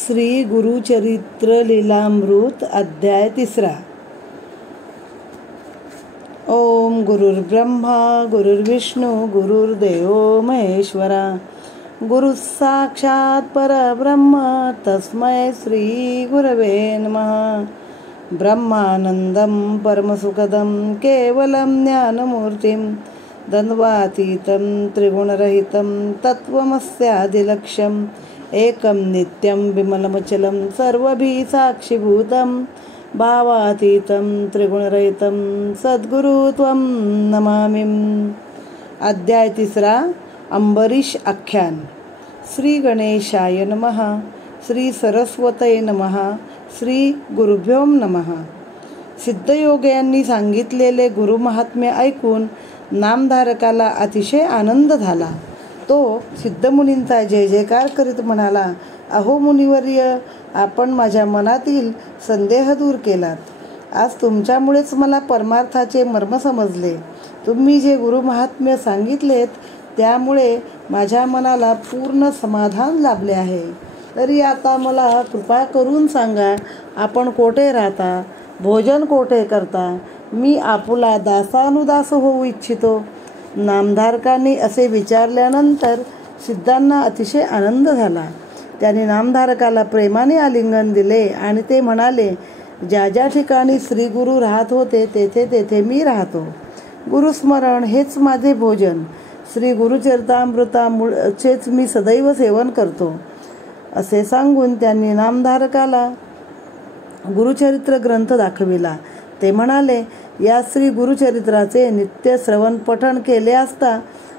श्री गुरुचरित्र लीलामृत अध्याय 3. ओम गुरुर्ब्रह्मा गुरुर्विष्णू गुरुर्देव महेश्वरा गुरु साक्षात परब्रह्म तस्मै श्री गुरवे नमः. ब्रह्मानंदं परमसुखदं केवलं ज्ञानमूर्तिं द्वन्द्वातीतं त्रिगुणरहितं तत्त्वमस्यादिलक्ष्यम् एकं नित्यं विमलमचलं सर्वभी साक्षीभूतं भावातीतं त्रिगुणरहितं सद्गुरु त्वं नमामि. अध्याय 3. अंबरीश आख्यान. श्री गणेशाय नमः. श्री सरस्वतये नमः. श्री गुरुभ्यो नमः. सिद्धयोग यांनी सांगितलेले गुरुमहात्म्य ऐकून नामधारकाला अतिशय आनंद झाला. तो सिद्धमुनींचा जय जयकार करीत म्हणाला, अहो मुनिवर्य, आपण माझ्या मनातील संदेह दूर केलात. आज तुमच्यामुळेच मला परमार्थाचे मर्म समजले. तुम्ही जे गुरुमहात्म्य सांगितलेत त्यामुळे माझ्या मनाला पूर्ण समाधान लाभले आहे. तरी आता मला कृपा करून सांगा, आपण कोठे राहता, भोजन कोठे करता? मी आपुला दासानुदास होऊ इच्छितो. नामधारकांनी असे विचारल्यानंतर सिद्धांना अतिशय आनंद झाला. त्याने नामधारकाला प्रेमाने आलिंगन दिले आणि ते म्हणाले, ज्या ज्या ठिकाणी श्री गुरु राहत होते तेथे तेथे मी राहतो. गुरुस्मरण हेच माझे भोजन. श्री गुरुचरित्रामृताचेच मी सदैव सेवन करतो. असे सांगून त्यांनी नामधारकाला गुरुचरित्र ग्रंथ दाखविला. ते म्हणाले, या श्री गुरुचरित्राचे नित्य श्रवण पठण केले असता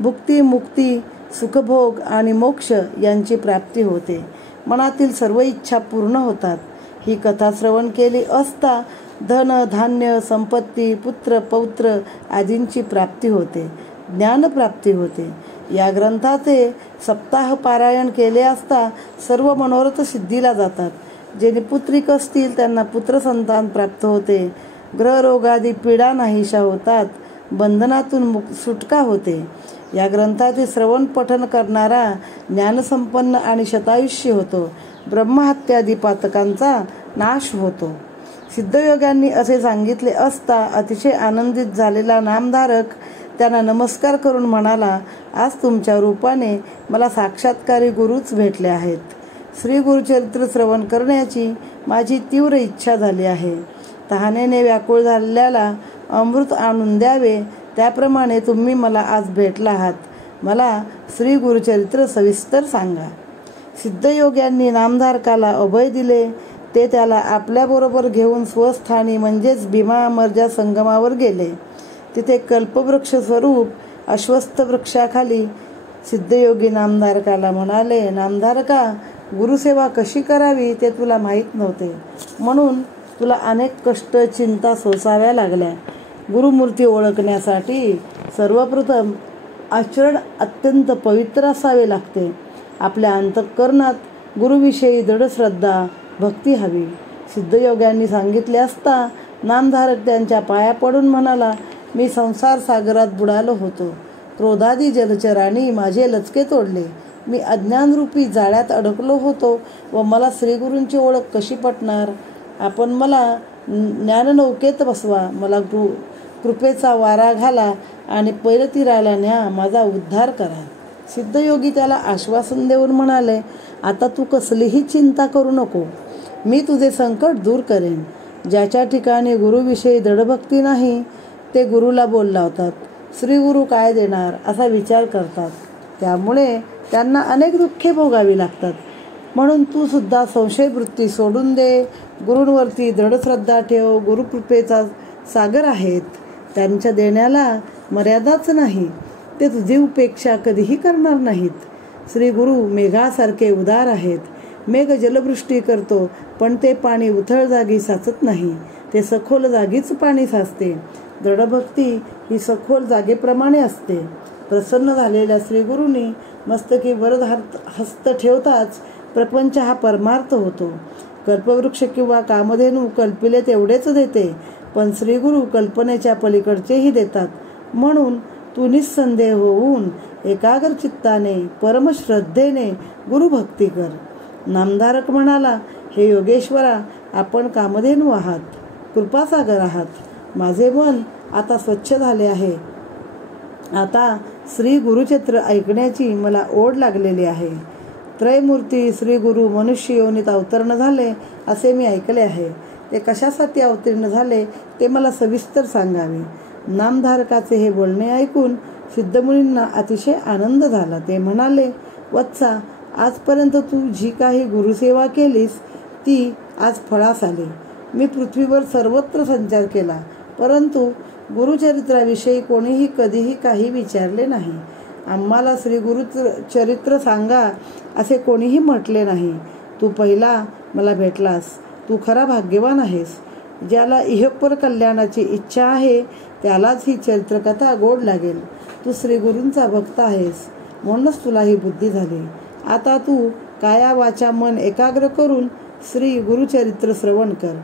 भुक्ती मुक्ती सुखभोग आणि मोक्ष यांची प्राप्ती होते. मनातील सर्व इच्छा पूर्ण होतात. ही कथा श्रवण केली असता धन धान्य संपत्ती पुत्र पौत्र आदींची प्राप्ती होते, ज्ञानप्राप्ती होते. या ग्रंथाचे सप्ताह पारायण केले असता सर्व मनोरथ सिद्धीला जातात. जे पुत्रिक असतील त्यांना पुत्रसंतान प्राप्त होते. ग्रहरोगादी पीडा नाहीशा होतात. बंधनातून सुटका होते. या ग्रंथाचे श्रवण पठन करणारा ज्ञानसंपन्न आणि शतायुष्य होतो. ब्रह्महत्यादी पातकांचा नाश होतो. सिद्धयोग्यांनी असे सांगितले असता अतिशय आनंदित झालेला नामधारक त्यांना नमस्कार करून म्हणाला, आज तुमच्या रूपाने मला साक्षात्कारी गुरुच भेटले आहेत. श्री गुरुचरित्र श्रवण करण्याची माझी तीव्र इच्छा झाली आहे. तहानेने व्याकुळ झालेल्याला अमृत आणून द्यावे, त्याप्रमाणे तुम्ही मला आज भेटला आहात. मला श्री गुरुचरित्र सविस्तर सांगा. सिद्धयोग्यांनी नामधारकाला अभय दिले. ते त्याला आपल्याबरोबर घेऊन स्वस्थानी म्हणजेच भीमा अमरजा संगमावर गेले. तिथे कल्पवृक्ष स्वरूप अश्वत्थ वृक्षाखाली सिद्धयोगी नामधारकाला म्हणाले, नामधारका, गुरुसेवा कशी करावी ते तुला माहीत नव्हते, म्हणून तुला अनेक कष्ट चिंता सोसाव्या लागल्या. गुरुमूर्ती ओळखण्यासाठी सर्वप्रथम आचरण अत्यंत पवित्र असावे लागते. आपल्या अंतःकरणात गुरुविषयी दृढ श्रद्धा भक्ती हवी. सिद्धयोग्यांनी सांगितले असता नामधारक त्यांच्या पाया पडून म्हणाला, मी संसार सागरात बुडालो होतो. क्रोधादी जलचरांनी माझे लचके तोडले. मी अज्ञानरूपी जाळ्यात अडकलो होतो व मला श्रीगुरूंची ओळख कशी पटणार? आपण मला ज्ञाननौकेत बसवा, मला कृपेचा वारा घाला आणि पैलतीराला न्या, माझा उद्धार करा. सिद्धयोगी त्याला आश्वासन देऊन म्हणाले, आता तू कसलीही चिंता करू नको. मी तुझे संकट दूर करेन. ज्याच्या ठिकाणी गुरुविषयी दृढभक्ती नाही ते गुरुला बोल लावतात. श्री गुरु काय देणार असा विचार करतात. त्यामुळे त्यांना अनेक दुःखे भोगावी लागतात. म्हणून तू सुद्धा संशयवृत्ती सोडून दे. गुरूंवरती दृढ श्रद्धा ठेव. गुरुकृपेचा सागर आहेत. त्यांच्या देण्याला मर्यादाच नाही. ते तुझी उपेक्षा कधीही करणार नाहीत. श्री गुरु मेघासारखे उदार आहेत. मेघ जलवृष्टी करतो, पण ते पाणी उथळ जागी साचत नाही. ते सखोल जागीच पाणी साचते. दृढभक्ती ही सखोल जागेप्रमाणे असते. प्रसन्न झालेल्या श्रीगुरूंनी मस्तकी वरद हस्त ठेवताच प्रपंच हा परमार्थ होतो. कल्पवृक्ष किंवा कामधेनू कल्पिले तेवढेच देते, पण श्रीगुरु कल्पनेच्या पलीकडचेही देतात. म्हणून तू निस्संदेह होऊन एकाग्र चित्ताने परमश्रद्धेने गुरुभक्ती कर. नामधारक म्हणाला, हे योगेश्वरा, आपण कामधेनू आहात, कृपासागर आहात. माझे मन आता स्वच्छ झाले आहे. आता श्री गुरुचरित्र ऐकण्याची मला ओढ लागलेली आहे. त्रयमूर्ती श्री गुरु मनुष्य योनीत अवतरण झाले असे मी ऐकले आहे. ते कशासाठी अवतीर्ण झाले ते मला सविस्तर सांगावे. नामधारकाचे हे बोलणे ऐकून सिद्धमुनींना अतिशय आनंद झाला. ते म्हणाले, वत्सा, आजपर्यंत तू जी काही गुरुसेवा केलीस ती आज फळास आली. मी पृथ्वीवर सर्वत्र संचार केला, परंतु गुरुचरित्राविषयी कोणीही कधीही काही विचारले नाही. आम्हाला श्री गुरुचरित्र सांगा असे कोणीही म्हटले नाही. तू पहिला मला भेटलास. तू खरा भाग्यवान आहेस. ज्याला इहपर कल्याणाची इच्छा आहे त्यालाच ही चरित्रकथा गोड लागेल. तू श्री गुरूंचा भक्त आहेस, म्हणूनच तुला ही बुद्धी झाली. आता तू काया वाचा मन एकाग्र करून श्री गुरुचरित्र श्रवण कर.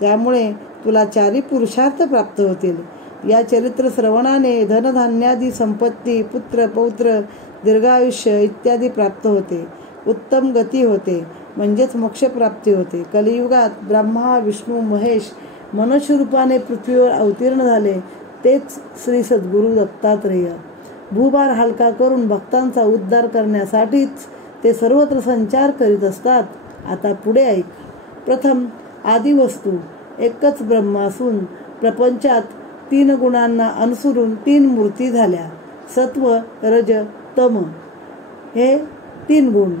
त्यामुळे तुला चारी पुरुषार्थ प्राप्त होतील. या चरित्र श्रवणाने धनधान्यादी संपत्ती, पुत्र पौत्र, दीर्घायुष्य इत्यादी प्राप्त होते. उत्तम गती होते, म्हणजेच मोक्षप्राप्ती होते. कलियुगात ब्रह्मा विष्णू महेश मनुष्य रूपाने पृथ्वीवर अवतीर्ण झाले तेच श्री सद्गुरू दत्तात्रेय. भूभार हलका करून भक्तांचा उद्धार करण्यासाठीच ते सर्वत्र संचार करीत असतात. आता पुढे ऐक. प्रथम आदिवस्तू एकच ब्रह्म असून प्रपंचात 3 गुणांना अनुसरून 3 मूर्ती झाल्या. सत्व, रज, तम हे 3 गुण.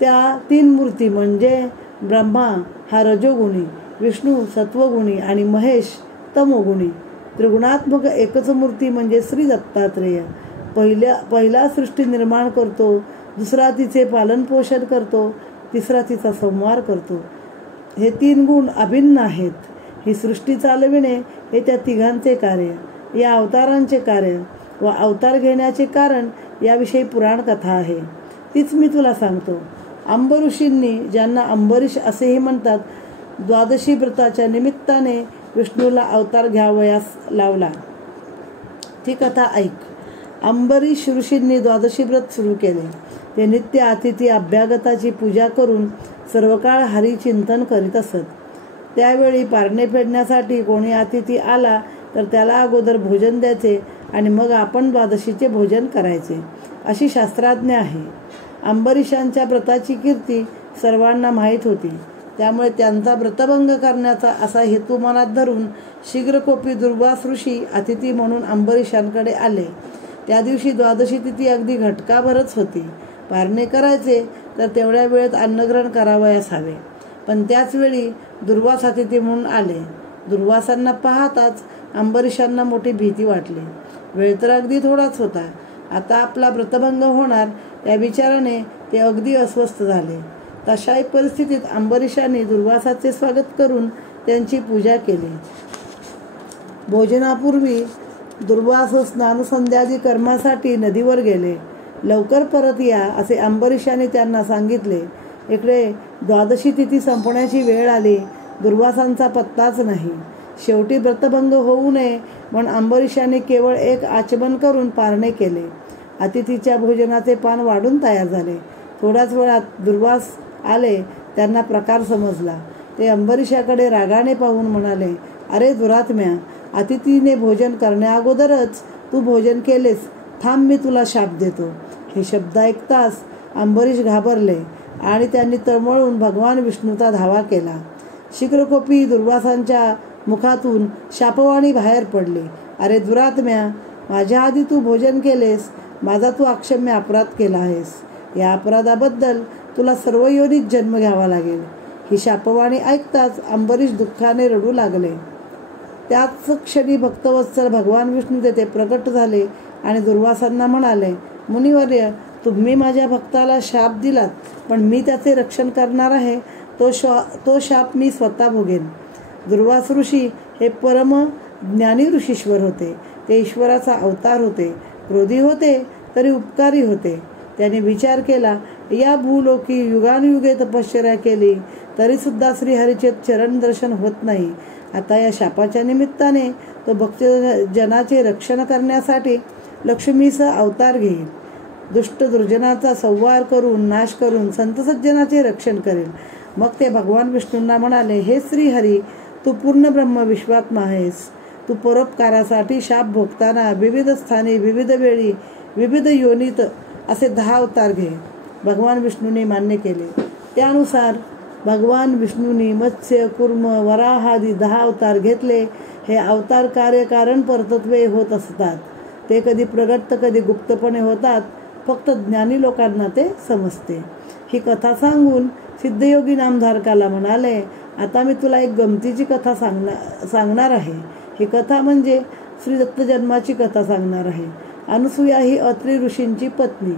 त्या 3 मूर्ती म्हणजे ब्रह्मा हा रजोगुणी, विष्णू सत्वगुणी आणि महेश तमोगुणी. त्रिगुणात्मक एकच मूर्ती म्हणजे श्री दत्तात्रेय. पहिला सृष्टी निर्माण करतो, दुसरा तिचे पालनपोषण करतो, तिसरा तिचा संहार करतो. हे 3 गुण अभिन्न आहेत. ही सृष्टी चालविणे हे त्या तिघांचे कार्य. या अवतारांचे कार्य व अवतार घेण्याचे कारण याविषयी पुराण कथा आहे. तीच मी तुला सांगतो. अंबऋषींनी, ज्यांना अंबरीश असेही म्हणतात, द्वादशी व्रताच्या निमित्ताने विष्णूला अवतार घ्यावयास लावला. ती कथा ऐक. अंबरीश ऋषींनी द्वादशी व्रत सुरू केले. ते नित्य अतिथी अभ्यागताची पूजा करून सर्व काळ हरिचिंतन करीत असत. त्यावेळी पारणे फेडण्यासाठी कोणी अतिथी आला तर त्याला अगोदर भोजन द्यायचे आणि मग आपण द्वादशीचे भोजन करायचे, अशी शास्त्राज्ञा आहे. अंबरीशांच्या व्रताची कीर्ती सर्वांना माहीत होती. त्यामुळे त्यांचा व्रतभंग करण्याचा असा हेतू मनात धरून शीघ्रकोपी दुर्वास ऋषी अतिथी म्हणून अंबरीशांकडे आले. त्या दिवशी द्वादशी तिथी अगदी घटकाभरच होती. पारणे करायचे तर तेवढ्या वेळेत अन्नग्रहण करावयास हवे. पण त्याच वेळी दुर्वास अतिथी म्हणून आले. दुर्वासांना पाहताच अंबरीशांना मोठी भीती वाटली. वेळ तर अगदी थोडाच होता. आता आपला व्रतभंग होणार या विचाराने ते अगदी अस्वस्थ झाले. तशाही परिस्थितीत अंबरीशांनी दुर्वासाचे स्वागत करून त्यांची पूजा केली. भोजनापूर्वी दुर्वास स्नानसंध्यादी कर्मासाठी नदीवर गेले. लवकर परत या असे अंबरीशाने त्यांना सांगितले. इकडे द्वादशी तिथी संपण्याची वेळ आली. दुर्वासांचा पत्ताच नाही. शेवटी व्रतभंग होऊ नये म्हणून अंबरीशाने केवळ एक आचमन करून पारणे केले. अतिथीच्या भोजनाचे पान वाढून तयार झाले. थोड्याच वेळात दुर्वास आले. त्यांना प्रकार समजला. ते अंबरीशाकडे रागाने पाहून म्हणाले, अरे दुरात्म्या, अतिथीने भोजन करण्याअगोदरच तू भोजन केलेस. थांब, मी तुला शाप देतो. हे शब्द ऐकताच अंबरीश घाबरले आणि त्यांनी तळमळून भगवान विष्णूचा धावा केला. शीघ्रकोपी दुर्वासांच्या मुखातून शापवाणी बाहेर पडली. अरे दुरात्म्या, माझ्या आधी तू भोजन केलेस. माझा तू अक्षम्य अपराध केला आहेस. या अपराधाबद्दल तुला सर्व योनीत जन्म घ्यावा लागेल. ही शापवाणी ऐकताच अंबरीश दुःखाने रडू लागले. त्याच क्षणी भक्तवत्सल भगवान विष्णू तेथे प्रकट झाले आणि दुर्वासांना म्हणाले, मुनिवर्य, तुम्ही माझ्या भक्ताला शाप दिलात, पण मी त्याचे रक्षण करणार आहे. तो शाप मी स्वतः भोगेन. दुर्वास ऋषी हे परम ज्ञानी ऋषीश्वर होते. ते ईश्वराचा अवतार होते. क्रोधी होते तरी उपकारी होते. त्याने विचार केला, या भूलोकी युगानुयुगे तपश्चर्या केली तरी सुद्धा श्रीहरीचे चरण दर्शन होत नाही. आता या शापाच्या निमित्ताने तो भक्तजनाचे रक्षण करण्यासाठी लक्ष्मीचा अवतार घेईल. दुष्ट दुर्जनाचा संहार करून नाश करून संत सज्जनाचे रक्षण करेल. मग ते भगवान विष्णूंना म्हणाले, हे श्रीहरी, तू पूर्ण ब्रह्म विश्वात्मा आहेस. तू परोपकारासाठी शाप भोगताना विविध स्थानी, विविध वेळी, विविध योनीत असे 10 अवतार घे. भगवान विष्णूंनी मान्य केले. त्यानुसार भगवान विष्णूंनी मत्स्य, कुर्म, वराह आदी 10 अवतार घेतले. हे अवतार कार्यकारण परतत्वे होत असतात. ते कधी प्रगट तर कधी गुप्तपणे होतात. फक्त ज्ञानी लोकांना ते समजते. ही कथा सांगून सिद्धयोगी नामधारकाला म्हणाले, आता मी तुला एक गमतीची कथा सांगणार आहे. ही कथा म्हणजे श्री दत्त जन्माची कथा सांगणार आहे. अनुसूया ही अत्री ऋषींची पत्नी.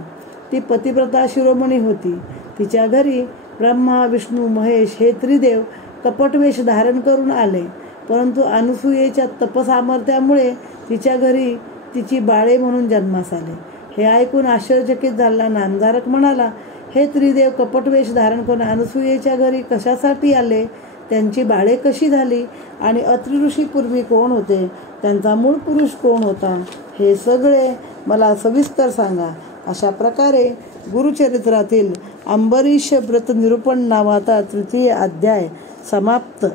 ती पतिव्रता शिरोमणी होती. तिच्या घरी ब्रह्मा, विष्णू, महेश हे त्रिदेव कपटवेश धारण करून आले. परंतु अनुसूयेच्या तपसामर्थ्यामुळे तिच्या घरी तिची बाळे म्हणून जन्मास आले. हे ऐकून आश्चर्यचकित झालेला नामधारक म्हणाला, हे त्रिदेव कपटवेश धारण करून अनुसूयेच्या घरी कशासाठी आले? त्यांची बाळे कशी झाली? आणि अत्री ऋषी पूर्वी कोण होते? त्यांचा मूळ पुरुष कोण होता? हे सगळे मला सविस्तर सांगा. अशा प्रकारे गुरुचरित्रातील अंबरीश व्रत निरूपण नावाचा 3य अध्याय समाप्त.